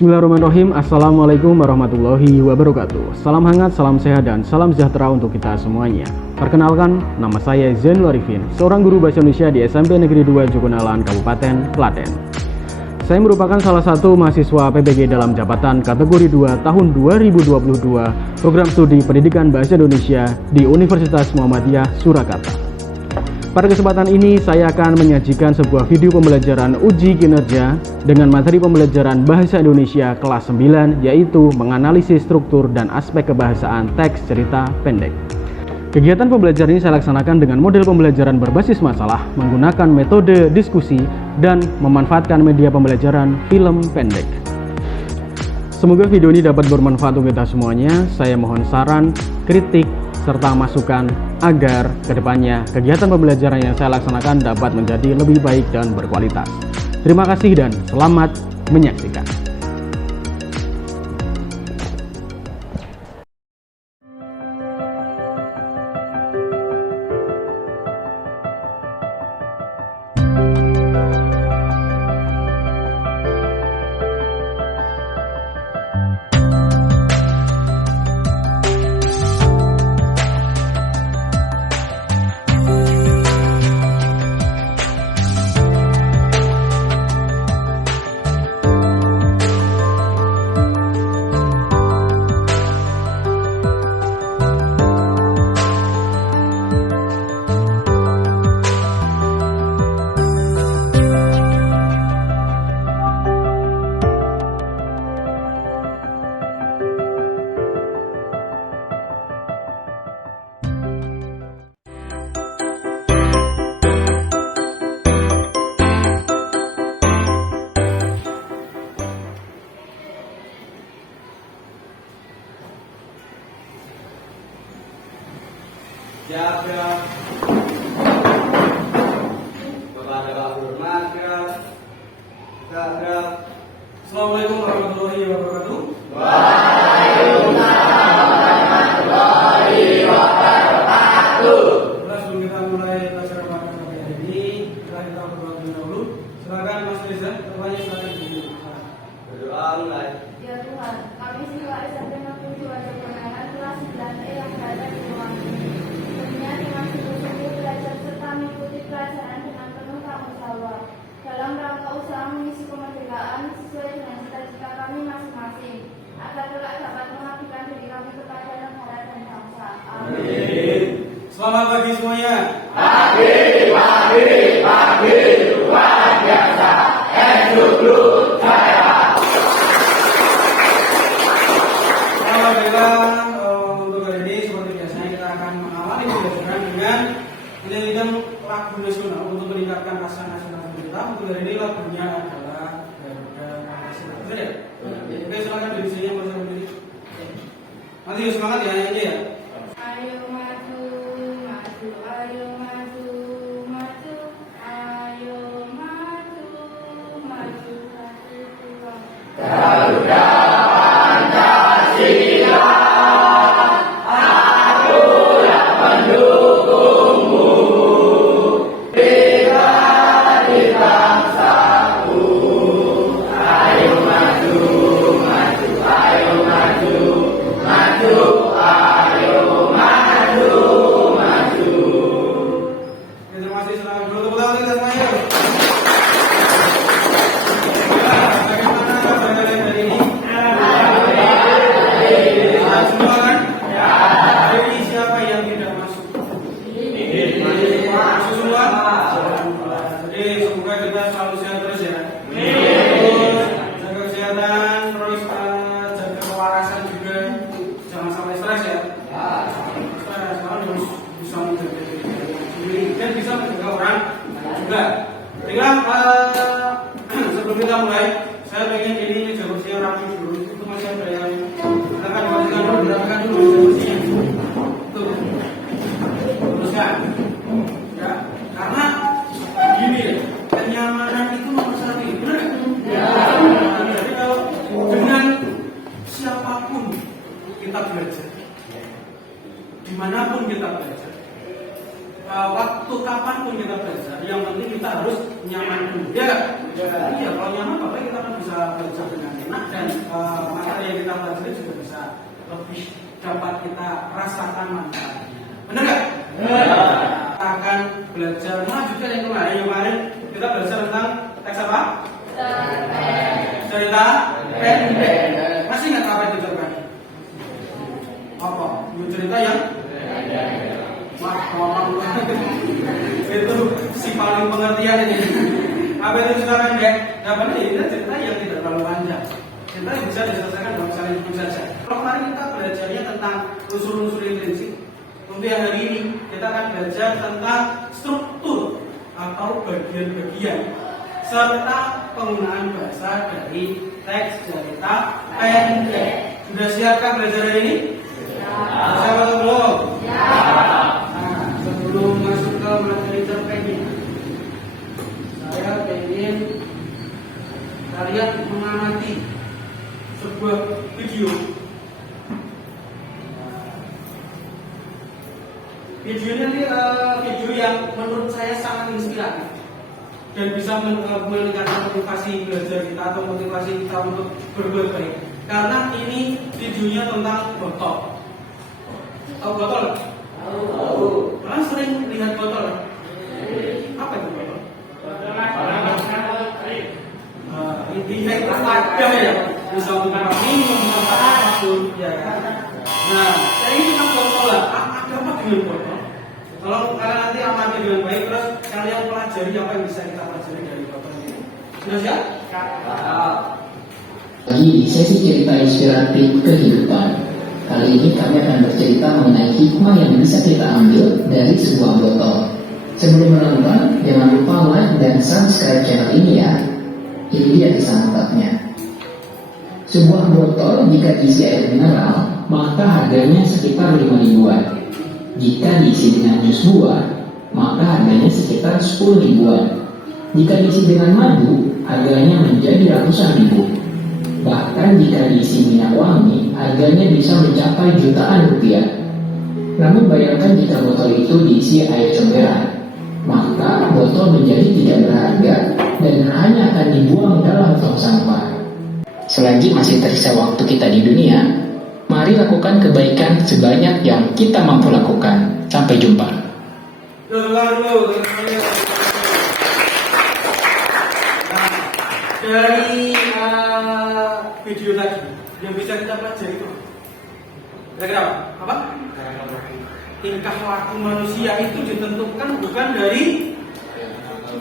Bismillahirrahmanirrahim. Assalamualaikum warahmatullahi wabarakatuh. Salam hangat, salam sehat, dan salam sejahtera untuk kita semuanya. Perkenalkan, nama saya Zainul Arifin, seorang guru bahasa Indonesia di SMP Negeri 2 Jogonalan, Kabupaten Klaten. Saya merupakan salah satu mahasiswa PBG dalam jabatan kategori 2 tahun 2022 Program Studi Pendidikan Bahasa Indonesia di Universitas Muhammadiyah Surakarta. Pada kesempatan ini saya akan menyajikan sebuah video pembelajaran uji kinerja dengan materi pembelajaran Bahasa Indonesia kelas 9, yaitu menganalisis struktur dan aspek kebahasaan teks cerita pendek. Kegiatan pembelajaran ini saya laksanakan dengan model pembelajaran berbasis masalah, menggunakan metode diskusi, dan memanfaatkan media pembelajaran film pendek. Semoga video ini dapat bermanfaat untuk kita semuanya. Saya mohon saran, kritik, serta masukan agar kedepannya kegiatan pembelajaran yang saya laksanakan dapat menjadi lebih baik dan berkualitas. Terima kasih dan selamat menyaksikan. Jaga kepada hormat gerak. Assalamualaikum warahmatullahi wabarakatuh. Waalaikumsalam warahmatullahi wabarakatuh. Sebelum kita mulai pelajaran pada hari ini, kita berdoa terlebih dahulu. Silakan Mas Reza, ketuanya silakan berdoa mulai. Ya Tuhan, kami siswa SMP Negeri 2 Jogonalan kelas 9E yang berada di ruang ini. Tentunya dengan sungguh-sungguh belajar serta mengikuti pelajaran dengan penuh tanggung jawab dalam rangka usaha mengisi kemerdekaan sesuai dengan cita-cita kami masing-masing, agar kelak dapat mengabdikan diri kami kepada negara dan bangsa. Amin. Selamat pagi semuanya. Pagi, luar biasa. Dulu saya. Alhamdulillah, untuk hari ini seperti biasanya kita akan mengawali pembelajaran dengan menyanyikan lagu nasional untuk meningkatkan rasa nasional kita. Untuk hari ini lagunya adalah Garuda Pancasila. Bisa ya? Oke, silakan diri sini yang bersama diri. Nanti yuk semangat ya nyanyi ya. Ayo maju, maju, ayo maju, maju, ayo maju, maju, maju, pulang. Garuda Pancasila, akulah pendukungmu. Pribadi bangsaku, ayo maju, maju, ayo maju, maju, ayo maju, maju. Terima kasih, selamat dulu tepuk tangan kita semuanya. Bagaimana pembelajaran hari ini? Semua kan? Jadi siapa yang tidak masuk? Masuk semua? Jadi semoga kita selalu sehat terus ya. Terus jaga kesehatan, terus jaga kewarasan juga. Jangan sampai stres ya. Stres, harus bisa menjaga diri dan bisa menjaga orang juga. Baiklah, sebelum kita mulai, saya pengen ini meja kursinya rapi dulu. Itu masih ada yang silakan dibersihkan dulu meja kursinya. Tuh, teruskan. Ya, karena gini ya, kenyamanan itu nomor satu, benar nggak? Jadi kalau dengan siapapun kita belajar, dimanapun kita belajar, waktu kapanpun kita kita belajar, yang penting kita harus nyaman dulu. Ya nggak? Iya, kalau nyaman maka kita akan bisa belajar dengan enak dan materi yang kita pelajari juga bisa lebih dapat kita rasakan manfaatnya. Benar nggak? Kita akan belajar melanjutkan yang kemarin. Yang kemarin kita belajar tentang teks apa? Cerita pendek. Masih ingat apa itu cerita? Apa? Cerita yang itu si paling pengertian ini. Apa itu cerita pendek? Dapat ini cerita yang tidak terlalu panjang. Cerita yang bisa diselesaikan dalam sekali itu saja. Kalau kemarin kita belajarnya tentang unsur-unsur intrinsik. Untuk yang hari ini kita akan belajar tentang struktur atau bagian-bagian serta penggunaan bahasa dari teks cerita pendek. Sudah siapkah belajar hari ini? Siap atau belum? Siap. Nah, sebelum masuk ke materi terpendek, saya ingin kalian mengamati sebuah video. Video ini video yang menurut saya sangat inspiratif dan bisa meningkatkan motivasi belajar kita atau motivasi kita untuk berbuat baik. Karena ini videonya tentang botol. Tahu botol? Tahu. Pernah sering lihat botol? Apa itu botol? Intinya itu ada ya. Bisa untuk minum, bisa apapun, ya kan? Nah, saya ini tentang botol lah. Ada apa dengan botol? Kalau kalian nanti amati dengan baik, terus kalian pelajari apa yang bisa kita pelajari dari botol ini. Sudah siap? Di sesi cerita inspiratif kehidupan, kali ini kami akan bercerita mengenai hikmah yang bisa kita ambil dari sebuah botol. Sebelum menonton, jangan lupa like dan subscribe channel ini ya. Ini dia kisah lengkapnya. Sebuah botol jika diisi air mineral, maka harganya sekitar 5 ribuan. Jika diisi dengan jus buah, maka harganya sekitar 10 ribuan. Jika diisi dengan madu, harganya menjadi ratusan ribu. Bahkan jika diisi minyak wangi, harganya bisa mencapai jutaan rupiah. Namun bayangkan jika botol itu diisi air comberan, maka botol menjadi tidak berharga dan hanya akan dibuang dalam tong sampah. Selagi masih tersisa waktu kita di dunia, mari lakukan kebaikan sebanyak yang kita mampu lakukan. Sampai jumpa. Dari video tadi yang bisa kita pelajari itu kira-kira apa? Tingkah laku manusia itu ditentukan bukan dari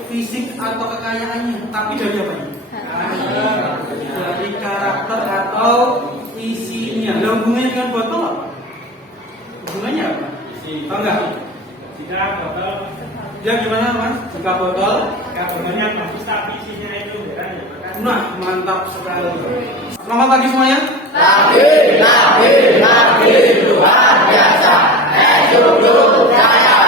fisik atau kekayaannya, tapi dari apa? Dari karakter atau isinya. Nah, hubungannya dengan botol apa? Hubungannya apa? Tahu nggak? Jika botol, Ya gimana mas? Jika botol, karbonnya bagus tapi isinya itu beran ya. nah mantap sekali. Selamat pagi semuanya. Luar biasa. Hidup saya.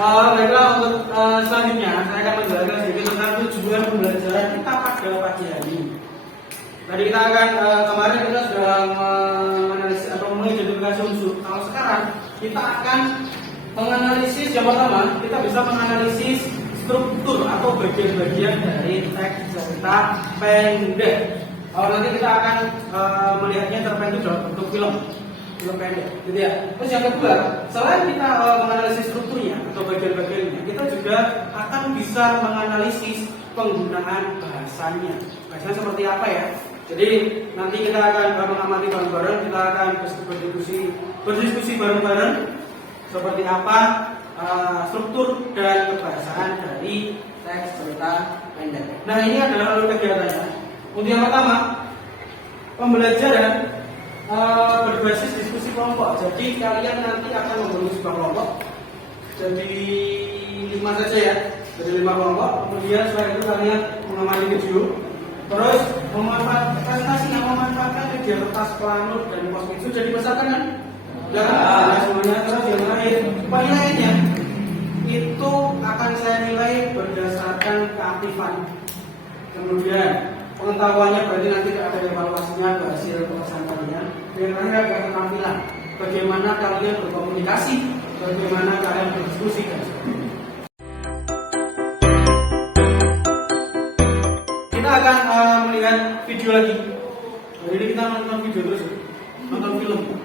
Baiklah, untuk selanjutnya saya akan menjelaskan sedikit tentang tujuan pembelajaran kita pada pagi hari ini. Tadi kita akan kemarin kita sudah menganalisis atau mengidentifikasi unsur. Kalau sekarang kita akan menganalisis yang pertama, kita bisa menganalisis struktur atau bagian-bagian dari teks cerita pendek. Nanti kita akan melihatnya cerpen itu dalam bentuk film pendek, gitu ya. Terus yang kedua, selain kita menganalisis strukturnya atau bagian-bagiannya, kita juga akan bisa menganalisis penggunaan bahasanya. Bahasanya seperti apa ya? Jadi nanti kita akan mengamati bareng-bareng, kita akan berdiskusi bareng-bareng seperti apa struktur dan kebahasaan dari teks cerita pendek. Nah, ini adalah alur kegiatannya. Untuk yang pertama, pembelajaran berbasis diskusi kelompok. Jadi kalian nanti akan membentuk sebuah kelompok. Jadi 5 saja ya. Jadi 5 kelompok. Kemudian setelah itu kalian mengamati video. Terus memanfaatkan media kertas, pelanut dan post-it. Sudah dibesarkan kan? Ya, semuanya. Terus yang lain, penilaiannya itu akan saya nilai berdasarkan keaktifan. Kemudian pengetahuannya berarti nanti ada evaluasinya hasil pemeriksaan kalian. Yang terakhir adalah keterampilan. Bagaimana kalian berkomunikasi bagaimana kalian berdiskusi kan. Kita akan melihat video lagi. Jadi kita nonton video terus, nonton film.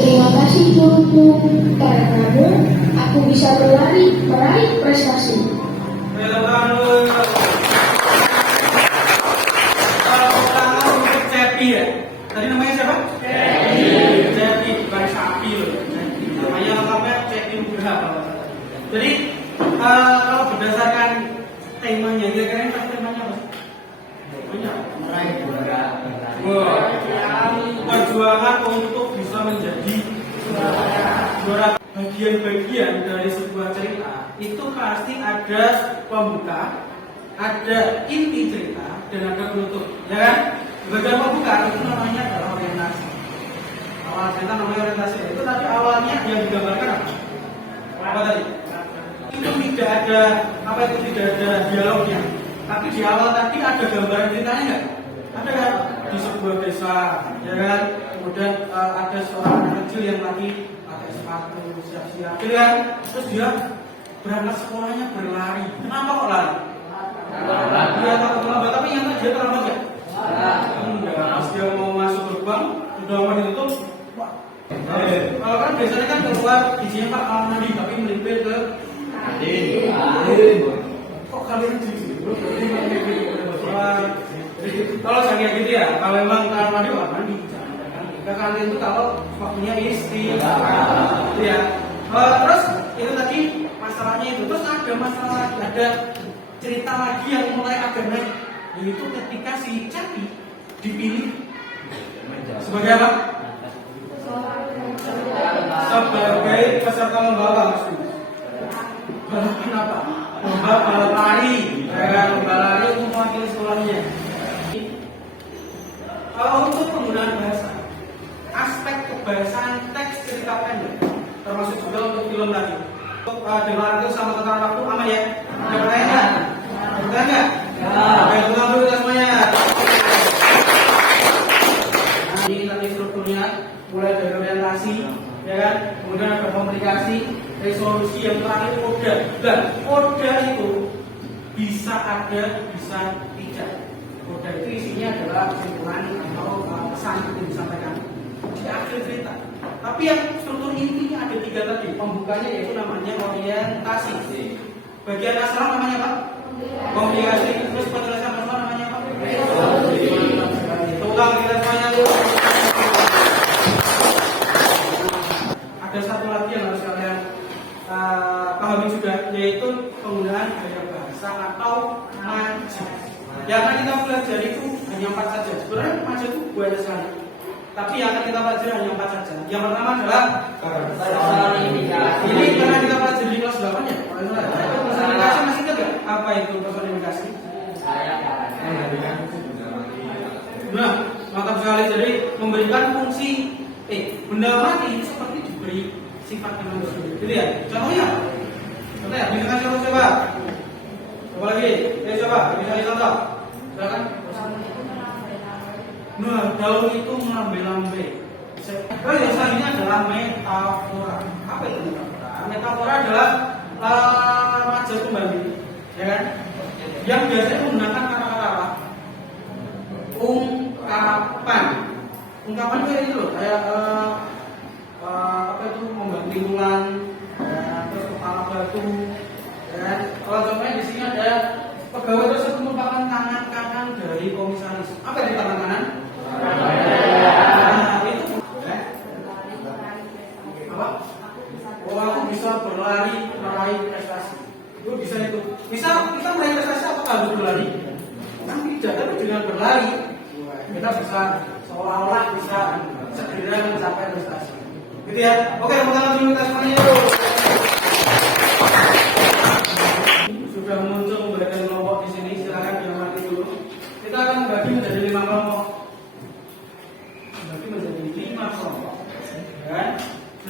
Terima kasih guruku, karena kamu, aku bisa berlari meraih prestasi. Kalau pertama untuk Cepi ya. Tadi namanya siapa? Cepi, bukan sapi loh. Namanya lengkapnya Cepi Nugraha. Jadi kalau berdasarkan temanya, kira-kira ini temanya apa? Temanya meraih juara. Perjuangan untuk bisa menjadi juara. Bagian-bagian dari sebuah cerita itu pasti ada pembuka, ada inti cerita, dan ada penutup, ya kan? Bagian pembuka itu namanya adalah orientasi. Awal cerita namanya orientasi. Itu tadi awalnya yang digambarkan apa? Apa tadi? Itu tidak ada tidak ada dialognya. Tapi di awal tadi ada gambaran ceritanya nggak? Ada kan? Di sebuah desa, ya kan? Kemudian ada seorang anak kecil yang lagi pakai sepatu siap-siap, ya kan? Terus dia berangkat sekolahnya berlari. Kenapa kok lari? Dia takut terlambat, tapi yang dia terlambat nggak? Enggak. Pas dia mau masuk gerbang, udah mau ditutup. Kalau kan biasanya kan keluar izinnya Pak kamar mandi, tapi melipir ke kok kalian jujur? Kalau saya kayak gitu ya, kalau memang kamar mandi kamar mandi. Ke kantin itu kalau waktunya istirahat, gitu ya. Terus itu tadi masalahnya itu. Terus ada masalah lagi, ada cerita lagi yang mulai agak naik, yaitu ketika si Cepi dipilih sebagai apa? Sebagai peserta lomba maksudnya. Balapan apa? Lomba balap lari, lomba lari untuk mewakili sekolahnya. Untuk penggunaan bahasa, aspek kebahasaan teks cerita pendek, termasuk juga untuk film tadi. Untuk dengar itu sama tentang waktu aman ya? Ada pertanyaan? Ada nggak? Oke, tunggu dulu kita semuanya. Ini tadi strukturnya mulai dari orientasi, ya kan? Kemudian ada komunikasi, resolusi, yang terakhir koda. Dan koda itu bisa ada, bisa tidak. Koda itu isinya adalah kesimpulan atau pesan yang disampaikan di akhir cerita. Tapi yang struktur intinya ada 3 tadi. Pembukanya yaitu namanya orientasi. Bagian asal namanya apa? Komunikasi. Terus penjelasan asal namanya apa? Ulang kita semuanya dulu. Ada satu lagi yang harus kalian pahami juga, yaitu penggunaan gaya bahasa atau majaz. Yang akan kita pelajari itu hanya 4 saja. Sebenarnya majaz itu banyak sekali, tapi yang akan kita pelajari hanya 4 saja. Yang pertama adalah ini karena kita pelajari di kelas 8 ya. Personifikasi masih ingat nggak? Apa itu personifikasi? Nah, mantap sekali. Jadi memberikan fungsi benda mati seperti diberi sifat yang manusia. Gitu ya. Contohnya, bisa kasih contoh coba. Coba lagi. Coba. Bisa contoh. Silakan. Nah, daun itu melambai-lambai. Yang selanjutnya adalah metafora. Apa itu metafora? Metafora adalah majaz kembali, ya kan? Yang biasanya menggunakan kata-kata apa? Ungkapan. Ungkapan itu kayak gitu loh, kayak apa itu membanting tulang, terus kepala batu, ya. Kalau contohnya di sini ada pegawai tersebut merupakan tangan kanan dari komisaris. Apa di tangan kanan? Itu apa? Oh, aku bisa berlari meraih prestasi. Itu bisa itu. Misal kita meraih prestasi apakah harus berlari? Kan tidak, tapi dengan berlari kita bisa seolah-olah bisa segera mencapai prestasi. Gitu ya. Oke, pertama dulu kita semuanya dulu. Sudah muncul bagian kelompok di sini, silakan diamati dulu. Kita akan membagi menjadi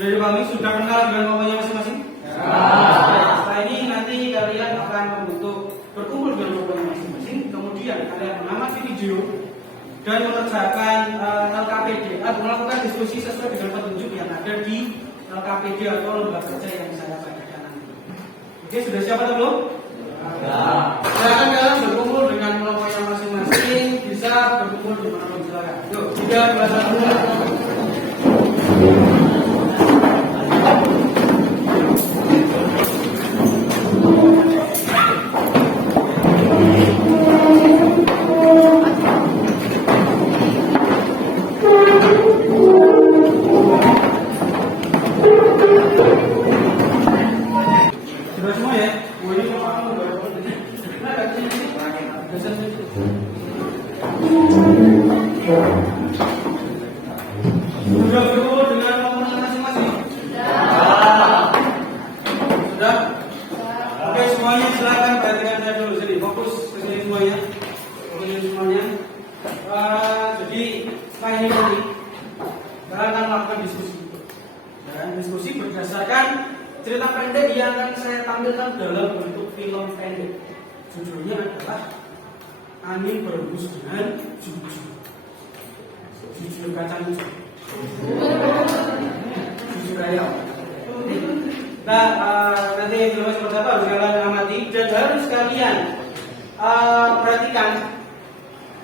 Sudah dipahami? Sudah kenal dengan kelompoknya masing-masing? Setelah ini nanti kalian akan membentuk berkumpul dengan kelompoknya masing-masing. Kemudian kalian mengamati video dan mengerjakan LKPD atau melakukan diskusi sesuai dengan petunjuk yang ada di LKPD atau lembaga kerja yang saya bagikan nanti. Oke, sudah siap atau belum? Silakan kalian berkumpul dengan kelompoknya masing-masing, bisa berkumpul di mana pun silakan. Yuk, 3, 2, 1. Sudah semua ya? Ini sudah berkumpul dengan kelompoknya masing-masing? Sudah? Oke, semuanya silakan perhatikan saya dulu. Jadi fokus ke sini semuanya. Jadi setelah ini nanti kalian akan melakukan diskusi. Dan diskusi berdasarkan cerita pendek yang akan saya tampilkan dalam bentuk film pendek. Judulnya adalah Angin Berembus dengan Jujur. Jujur kacang hijau. Jujur ayam. Nah, nanti film seperti apa harus kalian amati dan harus kalian perhatikan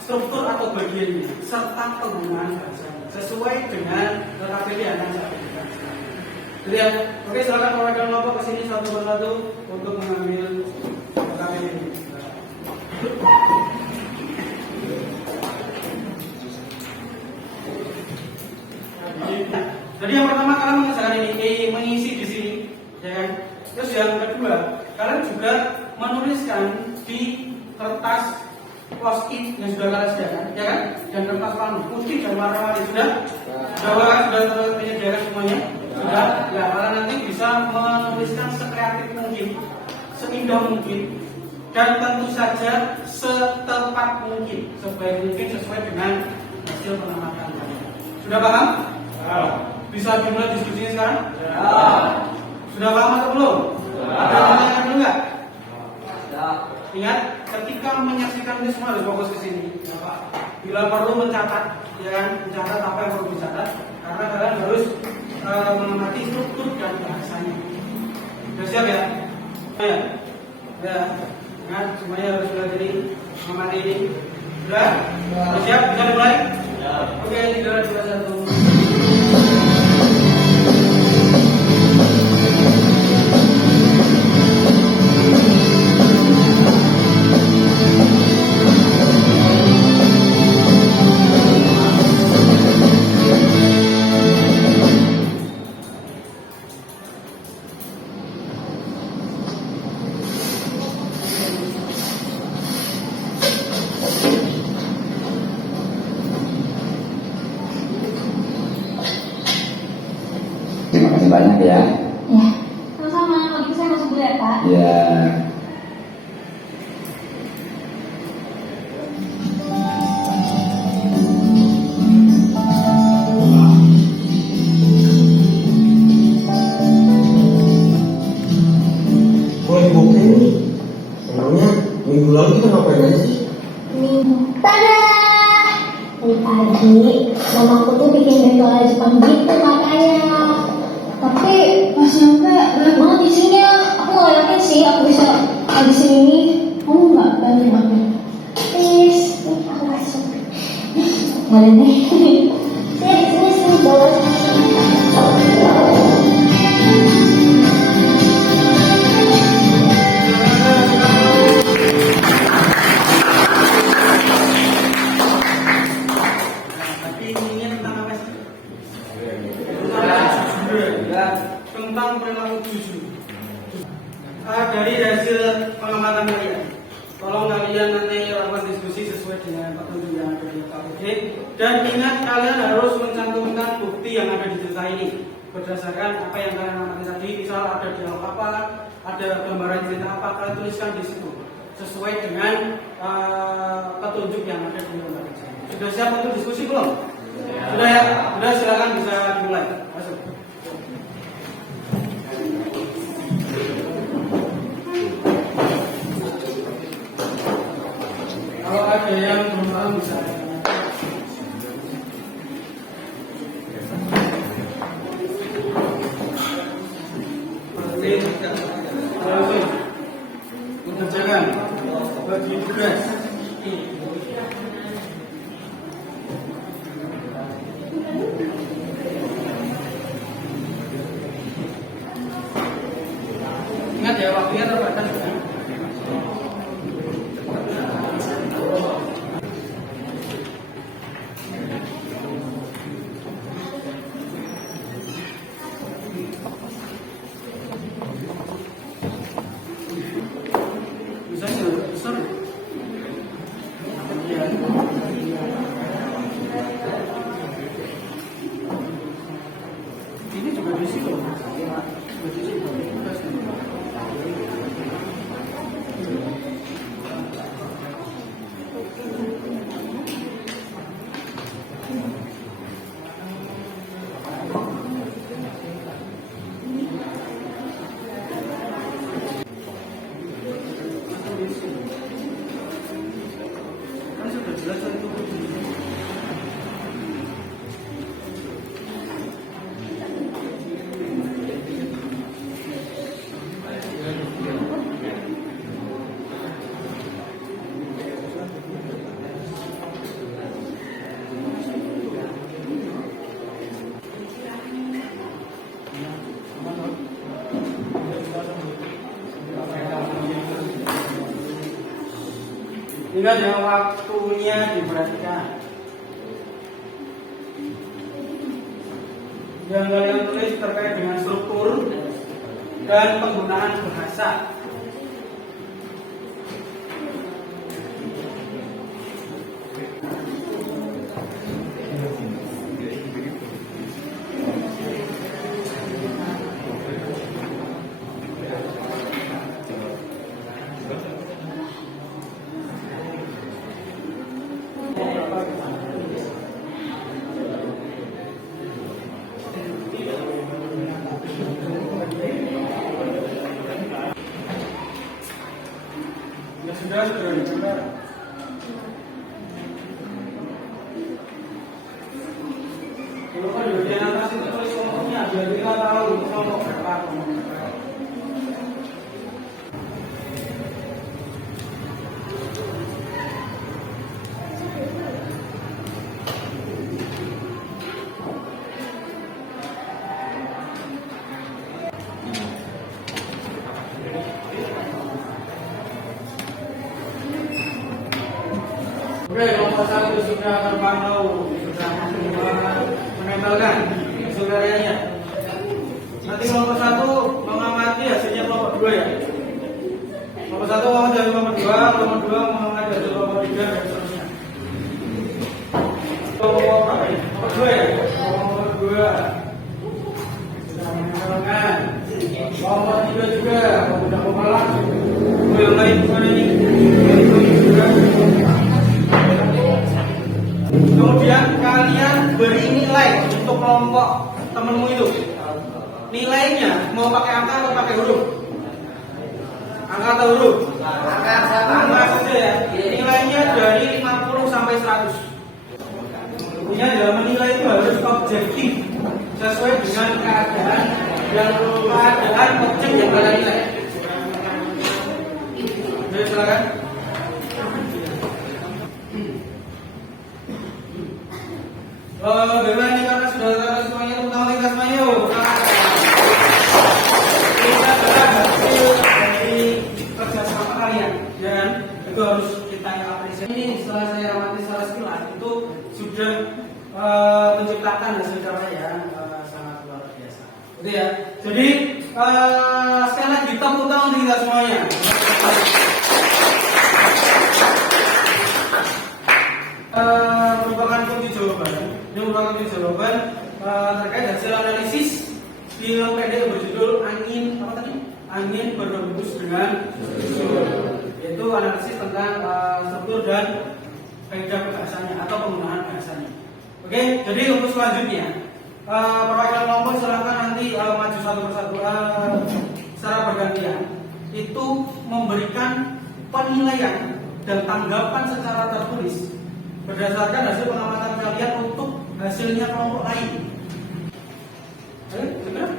struktur atau bagiannya serta penggunaan bahasanya sesuai dengan LKPD yang akan saya berikan. Jadi ya, oke, silakan mewakilkan kelompok ke sini satu persatu untuk mengambil LKPD ini. Nah, jadi yang pertama kalian mengerjakan ini, mengisi di sini, ya kan? Terus yang kedua, kalian juga menuliskan di kertas post-it yang sudah kalian sediakan, ya kan? Dan kertas panu, putih dan warna-warni sudah menyediakan semuanya. Sudah, ya kalian nanti bisa menuliskan sekreatif mungkin, seindah mungkin, dan tentu saja setepat mungkin, sebaik mungkin sesuai dengan hasil pengamatan kalian. Sudah paham? Bisa dimulai diskusinya sekarang? Sudah paham atau belum? Ada pertanyaan dulu nggak? Ingat, ketika menyaksikan ini semua harus fokus ke sini. Ya, Pak. Bila perlu mencatat, ya kan? Mencatat apa yang perlu dicatat, karena kalian harus mengamati struktur dan bahasanya. Sudah siap ya? Ya. Ingat, semuanya harus belajar ini, mengamati ini. Sudah? Sudah siap? Bisa dimulai? Oke, 3, 2, 1. Terima kasih banyak ya. Ya, sama-sama. Kalau gitu saya masuk dulu ya, Pak. Ya. Boleh bukti nih. Emangnya minggu lalu kita ngapain aja sih? Tada! Tadi pagi, mamaku tuh bikin bentol Jepang gitu makanya. Tapi pas nyampe berat banget isinya. Aku gak yakin sih aku bisa habisin ini. Kamu gak bantuin aku? Please, aku kasih. Boleh nih. Sini, bawa tentang perilaku jujur. Dari hasil pengamatan kalian, tolong kalian nanti lakukan diskusi sesuai dengan petunjuk yang ada di LKPD. Dan ingat, kalian harus mencantumkan bukti yang ada di cerita ini berdasarkan apa yang kalian amati tadi. Misal ada dialog apa, ada gambaran cerita apa, kalian tuliskan di situ sesuai dengan petunjuk yang ada di lembaga kerja. Sudah siap untuk diskusi belum? Sudah ya? Sudah, silakan bisa dimulai. Masuk. ada yang belum paham bisa. Mengerjakan bagi tugas. Ingat ya, waktunya terbatas. Bisa besar. Ini juga di situ. Kan sudah jelas itu. Ingat ya, waktunya diperhatikan. Yang kalian tulis terkait dengan struktur dan penggunaan bahasa. Ya sudah dicoba. Kalau kan di bagian atas itu tulis kelompoknya, biar kita tahu kelompok berapa. Oke, kelompok satu sudah terpantau, sudah menempelkan saudaranya. Nanti kelompok satu mengamati hasilnya kelompok dua ya. Kelompok satu mengamati hasil kelompok dua mengamati hasil kelompok tiga dan seterusnya. Kelompok dua ya, kelompok dua sudah menempelkan. Kelompok tiga juga, sudah memalang. Yang lain bukan ini, juga. Kemudian kalian beri nilai untuk kelompok temenmu itu. Nilainya mau pakai angka atau pakai huruf? Angka atau huruf? Angka saja ya. Nilainya dari 50 sampai 100. Tentunya dalam menilai itu harus objektif, sesuai dengan keadaan objek yang kalian nilai. Jadi silakan. Bagaimana nih karena sudah tahu semuanya, tentang kita semuanya yuk. Kita adalah hasil dari kerjasama kalian, dan itu harus kita apresiasi. Ini setelah saya amati secara sekilas itu sudah menciptakan hasil karya yang sangat luar biasa. Gitu ya. Jadi sekali lagi tepuk tangan untuk kita semuanya. Merupakan kunci jawaban. Ini merupakan kunci jawaban terkait hasil analisis film pendek yang berjudul Angin Berhembus dengan yaitu analisis tentang struktur dan kaidah bahasanya atau penggunaan bahasanya. Oke, jadi untuk selanjutnya perwakilan kelompok silakan nanti maju satu persatu secara bergantian. Itu memberikan penilaian dan tanggapan secara tertulis berdasarkan hasil pengamatan kalian untuk hasilnya kelompok lain. Ayo, benar?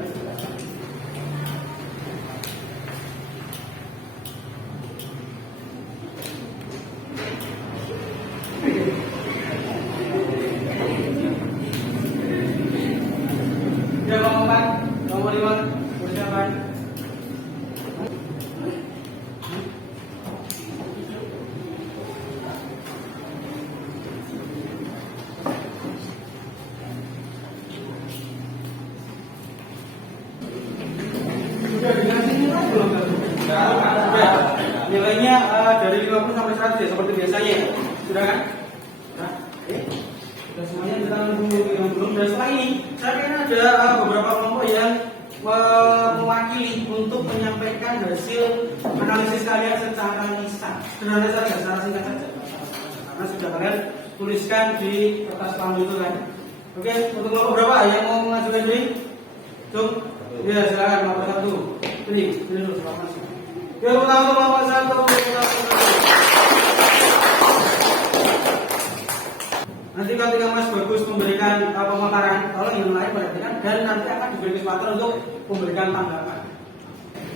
Ya, kelompok 4, kelompok 5, persiapan. Sudah dikasih nilai belum? Sudah. Nilainya dari 50 sampai 100 ya, seperti biasanya ya. Sudah kan? Nah, sudah semuanya, kita nunggu yang belum. Dan setelah ini, saya kira ada beberapa kelompok yang mewakili untuk menyampaikan hasil analisis kalian secara lisan. Sederhana saja, secara singkat saja. Karena sudah kalian tuliskan di kertas pandu itu kan. Oke, untuk kelompok berapa yang mau mengajukan diri? Cuk, ya silakan kelompok 1. Ini dulu, selamat. Ya, pertama kelompok 1. Nanti ketika Mas Bagus memberikan pemaparan, tolong yang lain perhatikan dan nanti akan diberi kesempatan untuk memberikan tanggapan.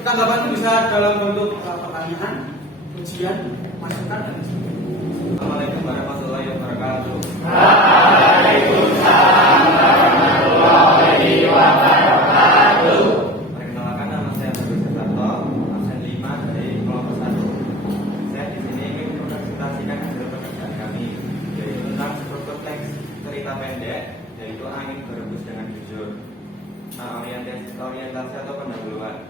Tanggapan itu bisa dalam bentuk pertanyaan, ujian, masukan dan sebagainya. Assalamualaikum warahmatullahi wabarakatuh. Waalaikumsalam warahmatullahi wabarakatuh. Perkenalkan, nama saya Bagus Suparto, absen 5 dari kelompok 1. Saya di sini ingin mempresentasikan hasil pekerjaan kami, yaitu tentang struktur teks cerita pendek, yaitu Angin Berebus dengan Jujur. Orientasi atau pendahuluan.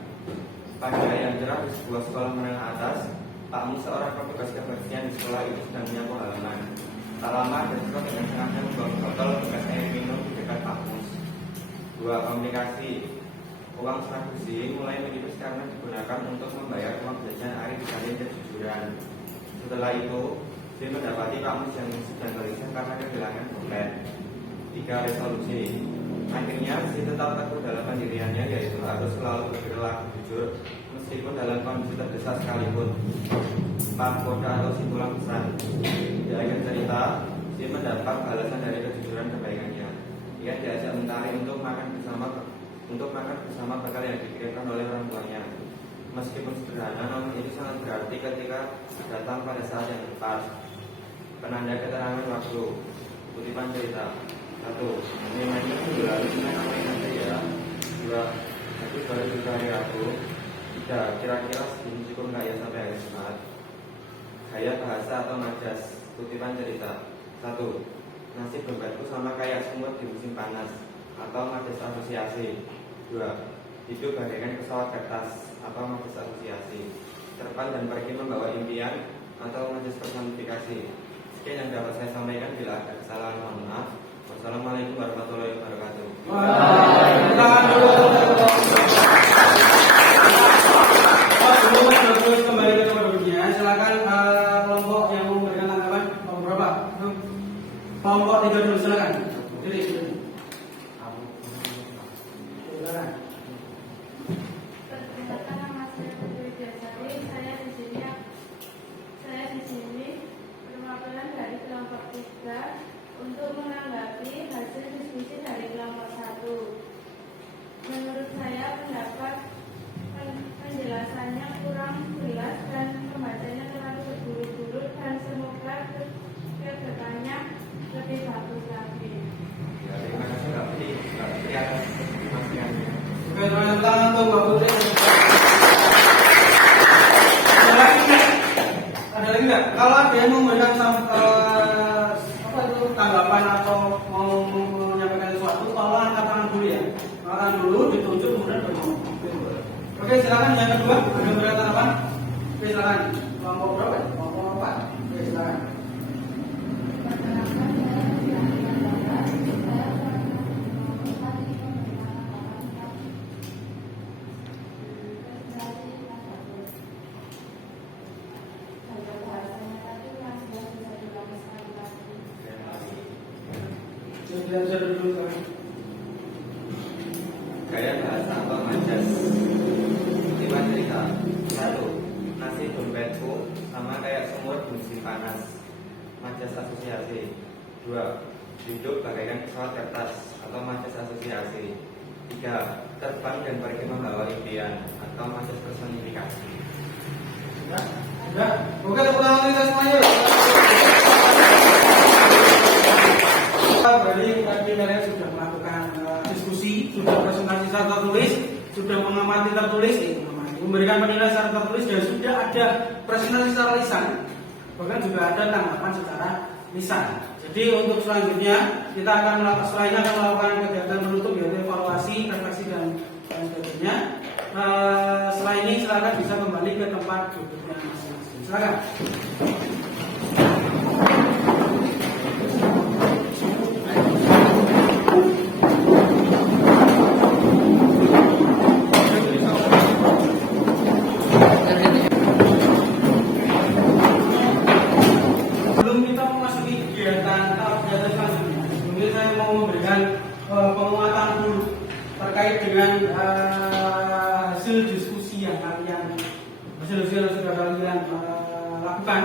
Pada yang cerah di sebuah sekolah menengah atas, Pak Mus, seorang petugas kebersihan di sekolah itu, sedang menyapu halaman. Tak lama dan dengan sengaja membuang botol bekas air minum di dekat Pak Mus. 2. Komunikasi. Uang 100 Yen mulai menipis karena digunakan untuk membayar uang jajan Ari di salin kejujuran. Setelah itu, Yen mendapati Pak Mus yang sedang gelisah karena kehilangan dompet. 3. Resolusi. Akhirnya, si tetap teguh dalam pendiriannya, yaitu harus selalu berperilaku jujur meskipun dalam kondisi terdesak sekalipun. 4. Kode atau simpulan pesan. Di akhir cerita, si mendapat balasan dari kejujuran kebaikannya. Ia diajak mentari untuk makan bersama bekal yang dikirimkan oleh orang tuanya. Meskipun sederhana, namun itu sangat berarti ketika datang pada saat yang tepat. Penanda keterangan waktu. Kutipan cerita. 1. Nilainya bulan apa yang saya. 2. Aku baru juga hari Rabu. 3. Kira-kira segini cukup nggak ya sampai hari Jumat? Gaya bahasa atau majas. Kutipan cerita. 1. Nasib dompetku sama kayak semut di musim panas atau majas asosiasi. 2. Hidup bagaikan pesawat kertas atau majas asosiasi. Terbang dan pergi membawa impian atau majas personifikasi. Sekian yang dapat saya sampaikan. Bila ada kesalahan, mohon maaf. Wassalamualaikum warahmatullahi wabarakatuh. Terus kembali ke tempat duduknya. Silakan kelompok yang mau memberikan tanggapan. Kelompok berapa? Kelompok 3 dulu, silakan. Pilih. Silakan. Perkenalkan, nama saya Putri Widyasari. Saya di sini perwakilan dari kelompok 3 untuk menanggapi hasil diskusi dari kelompok 1. Menurut saya, pendapat penjelasannya kurang jelas dan pembacanya terlalu berburu-buru, dan semoga kedepannya lebih bagus lagi. Ya, terima kasih Mbak Putri. Mbak Putri atas masukannya. Oke, teman tangan untuk Mbak Putri. Ada lagi nggak? Ada lagi nggak? Kalau ada yang mau memberikan tanggapan atau mau menyampaikan sesuatu, tolong angkat tangan dulu ya. Angkat dulu, ditunjuk, kemudian berngomong. Oke, silakan yang kedua. Ada memberikan tanggapan? Oke, silakan. Kelompok berapa? Kelompok 4. Oke, silakan. Perkenalkan, Gaya bahasa atau majas. Kutipan cerita. 1. Nasib dompetku sama kayak semut musim panas. Majas asosiasi. 2. Hidup bagaikan pesawat kertas atau majas asosiasi. 3. Terbang dan pergi membawa impian atau majas personifikasi. Sudah. Oke, tepuk tangan kita semuanya. Berarti tadi kalian sudah melakukan diskusi, sudah presentasi secara tertulis, sudah mengamati tertulis, memberikan penilaian secara tertulis, dan sudah ada presentasi secara lisan, bahkan juga ada tanggapan secara lisan. Jadi untuk selanjutnya kita akan melakukan kegiatan penutup, yaitu evaluasi, refleksi dan sebagainya. Setelah ini silakan bisa kembali ke tempat duduknya masing-masing. Silakan. Sebelum kita memasuki kegiatan selanjutnya, mungkin saya mau memberikan penguatan dulu terkait dengan hasil diskusi yang sudah kalian lakukan.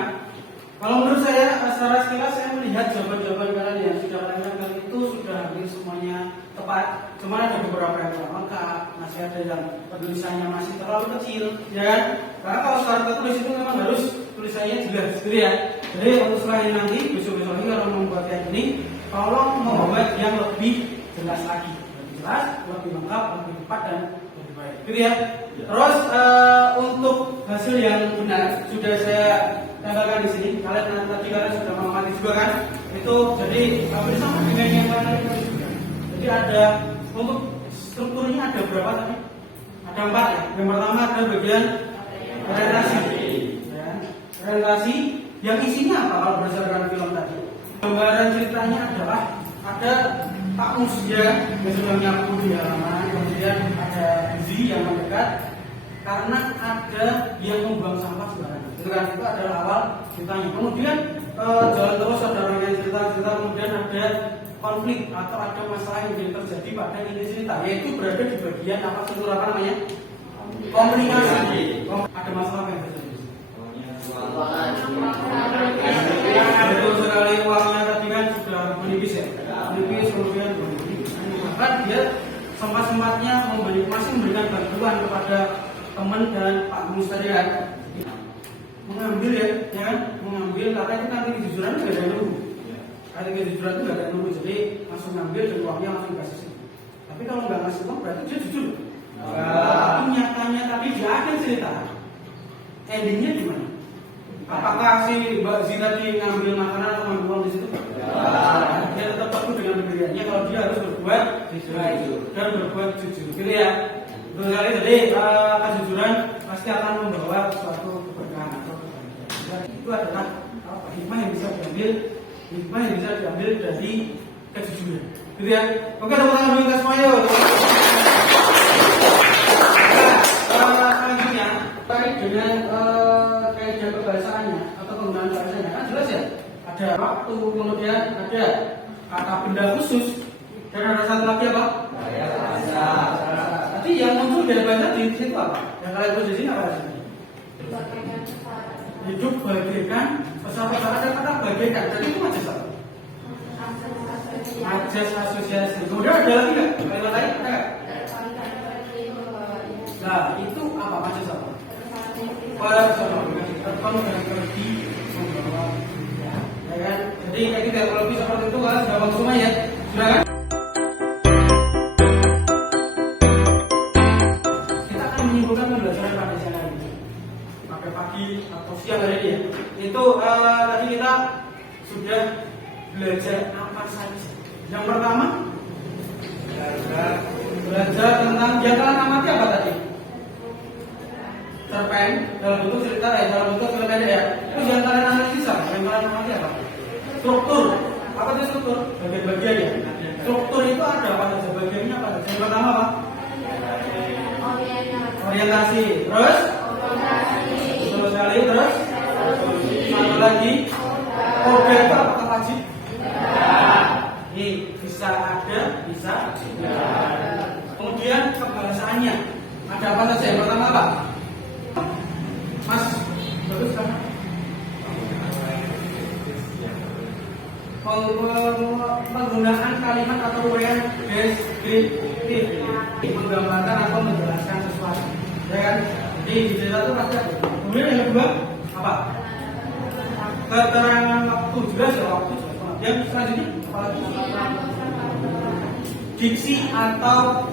Kalau menurut saya, secara sekilas saya melihat jawaban-jawaban kalian yang sudah kalian lakukan itu sudah hampir semuanya tepat. Cuma ada beberapa yang kurang lengkap, masih ada yang tulisannya masih terlalu kecil, ya kan? Karena kalau secara tertulis itu memang harus tulisannya jelas, gitu ya. Jadi untuk selain nanti besok-besok lagi kalau membuat kayak gini, tolong membuat yang lebih jelas lagi, lebih jelas, lebih lengkap, lebih tepat dan lebih baik, gitu ya. Terus untuk hasil yang benar sudah saya tambahkan di sini. Kalian sudah mengamati juga kan? Itu jadi hampir sama dengan yang kalian juga. Jadi ada untuk strukturnya ada berapa tadi? Ada 4 ya. Yang pertama ada bagian orientasi. Ya. Orientasi yang isinya apa kalau berdasarkan film tadi? Gambaran ceritanya adalah ada Pak Musia yang sudah menyapu di halaman, kemudian ada Gizi yang mendekat karena ada yang membuang sampah sembarangan. Itu kan, itu adalah awal ceritanya. Kemudian jalan terus ada rangkaian cerita, kemudian ada konflik atau ada masalah yang terjadi pada inti cerita, yaitu berada di bagian apa namanya? Komunikasi. Ada masalah yang terjadi. Betul sekali, uangnya tadi kan sudah menipis ya, menipis kemudian menipis. Bahkan dia sempat-sempatnya masih memberikan bantuan kepada teman dan Pak Mustarian mengambil ya kan, mengambil karena itu nanti kejujuran nggak ada nunggu, karena kejujuran itu nggak ada nunggu, jadi langsung ngambil dan uangnya langsung dikasih. Tapi kalau nggak ngasih uang berarti dia jujur. Tapi nyatanya tadi di akhir cerita endingnya gimana? Apakah si Mbak Z tadi ngambil makanan atau ngambil uang di situ? Dia tetap patuh dengan pendiriannya kalau dia harus berbuat jujur dan berbuat jujur, gitu ya. Betul sekali. Jadi kejujuran pasti akan membawa suatu keberkahan atau kebahagiaan. Itu adalah hikmah yang bisa diambil dari kejujuran, gitu ya. Oke, tepuk tangan dulu kita semuanya. Selanjutnya terkait dengan kaidah kebahasaannya atau penggunaan bahasanya kan jelas ya. Ada waktu, kemudian ada kata benda khusus, dan ada satu lagi apa? Nanti yang muncul dari bahasa di situ apa? Yang kalian tulis di sini apa sih? Hidup bagaikan pesawat. Ada kata bagaikan. Jadi itu majas apa? Majas asosiasi. Kemudian ada lagi nggak? Kalimat lain ada nggak? Nah itu apa majas apa? Terbang dan pergi membawa. Ya kan? Jadi kayak gitu kalau lebih seperti itu kalian sudah bagus semua ya. Sudah kan? Pagi atau siang hari ini ya. Itu tadi kita sudah belajar apa saja. Yang pertama belajar tentang yang kalian amati apa tadi? Cerpen dalam bentuk cerita ya, dalam bentuk film pendek ya. Itu yang kalian analisa, yang kalian amati apa? Struktur. Apa itu struktur? Bagian-bagiannya. Struktur itu ada apa saja? Bagiannya apa saja? Yang pertama apa? Orientasi. Terus? Terus sekali, terus satu lagi kode itu apakah wajib? Ini bisa ada, bisa tidak. Kemudian kebahasaannya ada apa saja? Yang pertama apa? Mas, bagus kan? penggunaan kalimat atau word deskriptif menggambarkan atau menjelaskan sesuatu, ya kan? Jadi di cerita itu pasti ada. Kemudian yang kedua apa? Keterangan waktu, jelas ya waktu. Yang selanjutnya apa lagi? Diksi atau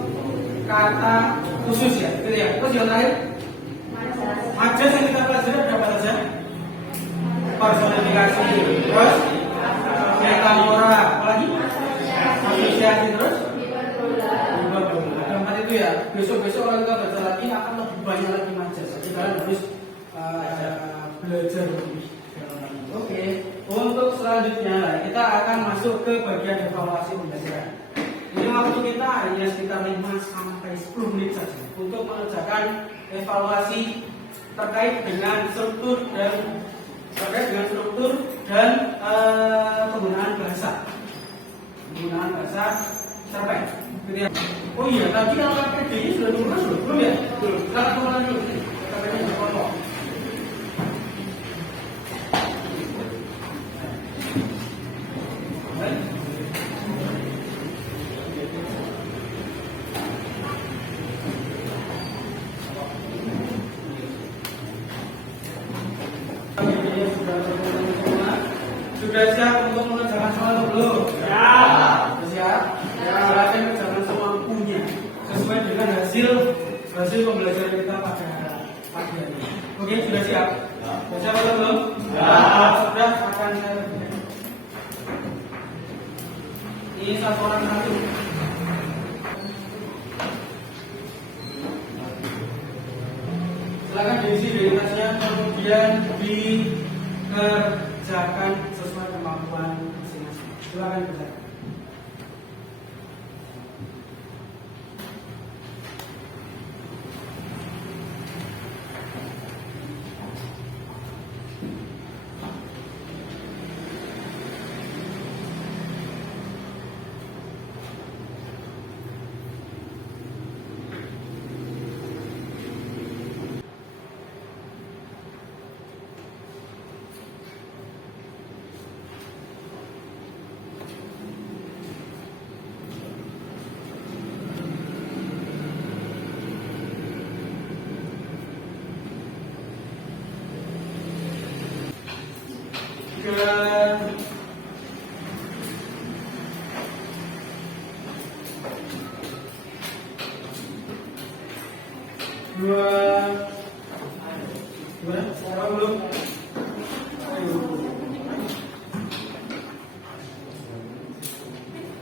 kata khusus ya, gitu ya. Terus yang terakhir, majas yang kita pelajari ada apa saja? Personifikasi, terus metafora, apa lagi? Asosiasi, terus ada 4 itu ya. Besok-besok kalau kita baca lagi akan lebih banyak lagi majas. Jadi kalian harus belajar lebih. Oke, untuk selanjutnya kita akan masuk ke bagian evaluasi pembelajaran. Ini waktu kita hanya sekitar 5 sampai 10 menit saja untuk mengerjakan evaluasi terkait dengan struktur dan penggunaan bahasa cerpen. Oh iya, tadi kalau KPD-nya sudah turun belum ya? Belum. Kita turun dulu. KPD-nya sudah potong. Sudah siap untuk mengerjakan soal atau belum? Siap. Sudah siap? Silakan kerjakan semampunya sesuai dengan hasil pembelajaran kita pada pagi hari ini. Oke, sudah siap? Sudah siap atau belum? Sudah, akan saya berikan. Ini satu orang satu. Silakan diisi identitasnya, kemudian dikerjakan sesuai kemampuan masing-masing. Silakan kerjakan.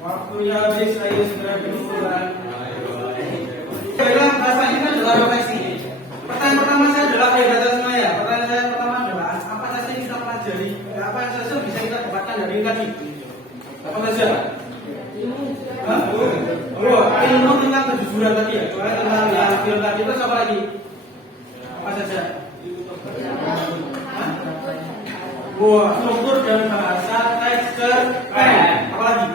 Waktunya habis, saya segera berhubungan. Baiklah, bahasa ini adalah refleksi. Pertanyaan pertama saya adalah data semua ya. Pertanyaan saya pertama adalah apa saja yang kita pelajari, apa yang saja bisa kita dapatkan dari ini tadi? Apa saja? Ilmu tentang kejujuran tadi ya. Tentang yang film tadi itu apa lagi? Apa saja? Struktur dan bahasa teks cerpen. Apa lagi?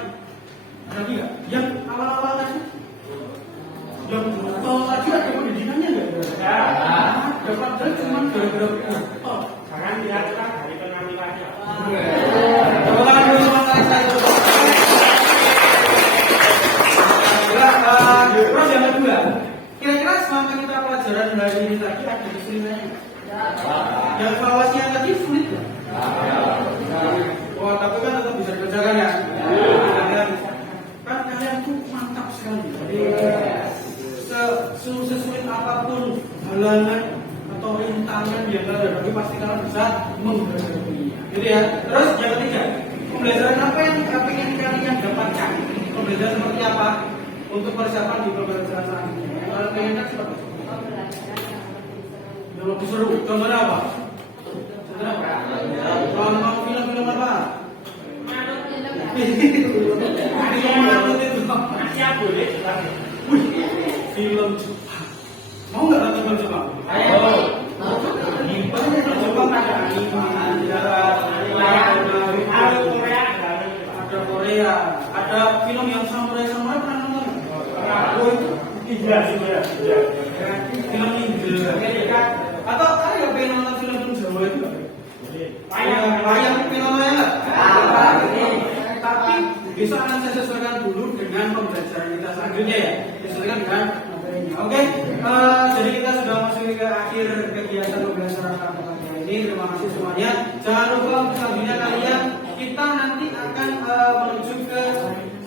Ada lagi nggak? Yang awal-awal tadi? Yang tadi ada pendidikannya nggak? Dapat cuma gara-gara Jangan dilihatkan dari penampilannya. Terus yang kedua, kira-kira selama kita pelajaran hari ini tadi ada kesulitannya? Yang evaluasinya tadi sulit nggak? Wah, tapi kan tetap bisa dikerjakan ya. Kan kalian tuh mantap sekali. Sesulit apapun halangan atau rintangan yang kalian hadapi pasti kalian bisa menghadapinya. Gitu ya. Terus yang ketiga, pembelajaran apa yang ingin kalian dapatkan? Pembelajaran seperti apa untuk persiapan di pembelajaran selanjutnya? Kalian pengennya seperti apa? Yang lebih seru. Contohnya apa? Nonton film-film apa? Siap boleh. Film Jepang. Mau nggak nonton film Jepang? Ayo. Banyak film Jepang ada anime, ada Korea, ada film yang samurai pernah nonton? Oh itu Iya. film India. Atau kalian nggak pengen nonton film Jawa itu? Wayang film nggak? besok akan saya sesuaikan dulu dengan pembelajaran kita selanjutnya ya. Disesuaikan dengan materinya. Oke, jadi kita sudah masuk ke akhir kegiatan pembelajaran pada pagi hari ini. Terima kasih semuanya. Jangan lupa selanjutnya kalian kita nanti akan menuju ke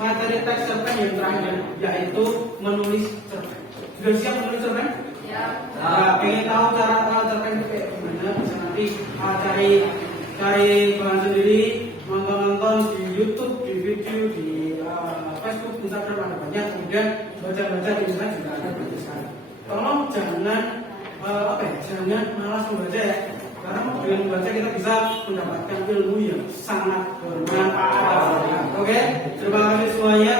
materi teks cerpen yang terakhir, yaitu menulis cerpen. Sudah siap menulis cerpen? Ya. Nah, pengen tahu cara cerpen itu kayak gimana? Bisa nanti cari bahan sendiri, nonton di YouTube, di video, di Facebook, Instagram ada banyak. Kemudian baca-baca di internet juga ada banyak sekali. Tolong jangan jangan malas membaca ya. Karena dengan membaca kita bisa mendapatkan ilmu yang sangat bermanfaat. Oke, terima kasih semuanya.